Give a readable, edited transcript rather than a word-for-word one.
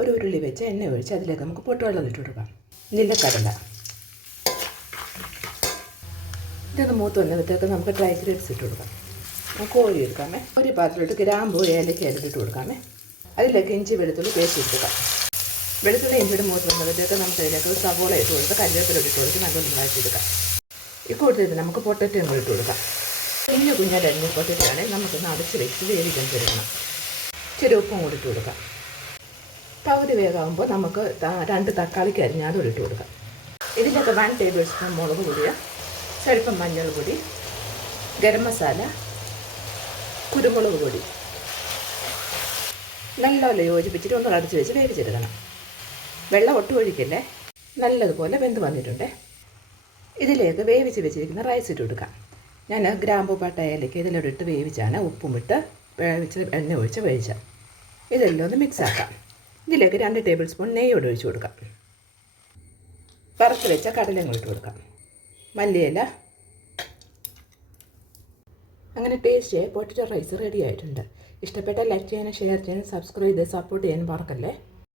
ഒരു ഉരുളി വെച്ച് എണ്ണ ഒഴിച്ച് അതിലേക്ക് നമുക്ക് പൊട്ടുവെള്ളം ഇട്ട് കൊടുക്കാം. നിലക്കടല ഇതൊന്ന് മൂത്ത് വന്നപ്പോഴത്തേക്ക് നമുക്ക് ഡ്രൈ ഗ്രേപ്സ് ഇട്ട് കൊടുക്കാം. കോഴി എടുക്കാമേ. ഒരു പാത്രത്തിലിട്ട് ഗ്രാമ്പൂ ഏലക്ക ഇട്ട് കൊടുക്കാമേ. അതിലേക്ക് ഇഞ്ചി വെളുത്തുള്ളി പേസ്റ്റ് ഇട്ട് കൊടുക്കാം. വെളുത്തുള്ളി ഇഞ്ചിയുടെ മൂത്ത് വന്നപ്പോഴത്തേക്ക് നമുക്ക് അതിലേക്ക് സവോള ഇട്ട് കൊടുത്ത് കറിവേപ്പില ഇട്ട് കൊടുത്ത് നല്ലൊന്ന് വഴറ്റിയെടുക്കാം. ഈ കൂട്ടത്തിൽ നമുക്ക് പൊട്ടറ്റയും കൂടി ഇട്ട് കൊടുക്കാം. കുഞ്ഞു കുഞ്ഞരഞ്ഞ പൊട്ടറ്റയാണെങ്കിൽ നമുക്കൊന്ന് അടച്ച് വെച്ച് വേവിക്കാൻ തരണം. ഇച്ചിരി ഉപ്പും കൂടി ഇട്ട് കൊടുക്കാം. പകുതി വേഗമാകുമ്പോൾ നമുക്ക് 2 തക്കാളിക്ക് അരിഞ്ഞാലും ഇട്ട് കൊടുക്കാം. ഇതിലൊക്കെ 1 ടേബിൾ സ്പൂൺ മുളക് പൊടിയ, സ്വല്പം മഞ്ഞൾപ്പൊടി, ഗരം മസാല, കുരുമുളക് പൊടി നല്ലപോലെ യോജിപ്പിച്ചിട്ട് ഒന്ന് അടച്ച് വെച്ച് വേവിച്ചെടുക്കണം. വെള്ളം ഒട്ടും ഒഴിക്കല്ലേ. നല്ലതുപോലെ വെന്ത് വന്നിട്ടുണ്ട്. ഇതിലേക്ക് വേവിച്ച് വെച്ചിരിക്കുന്ന റൈസ് ഇട്ട് കൊടുക്കാം. ഞാൻ ഗ്രാമ്പൂ പട്ട ഏലക്ക ഇതിലോട്ട് ഇട്ട് വേവിച്ചാണ് ഉപ്പും ഇട്ട് വേവിച്ച് എണ്ണ ഒഴിച്ച് വേവിച്ചാൽ. ഇതെല്ലാം ഒന്ന് മിക്സ് ആക്കാം. ഇതിലേക്ക് 2 ടേബിൾ സ്പൂൺ നെയ്യോട് ഒഴിച്ച് കൊടുക്കാം. വറുത്ത് വെച്ച കടലയും ഇട്ട് കൊടുക്കാം. മല്ലിയില. അങ്ങനെ ടേസ്റ്റിയായ പൊട്ടറ്റോ റൈസ് റെഡി ആയിട്ടുണ്ട്. ഇഷ്ടപ്പെട്ട ലൈക്ക് ചെയ്യാനും ഷെയർ ചെയ്യാനും സബ്സ്ക്രൈബ് ചെയ്ത് സപ്പോർട്ട് ചെയ്യാനും മറക്കല്ലേ.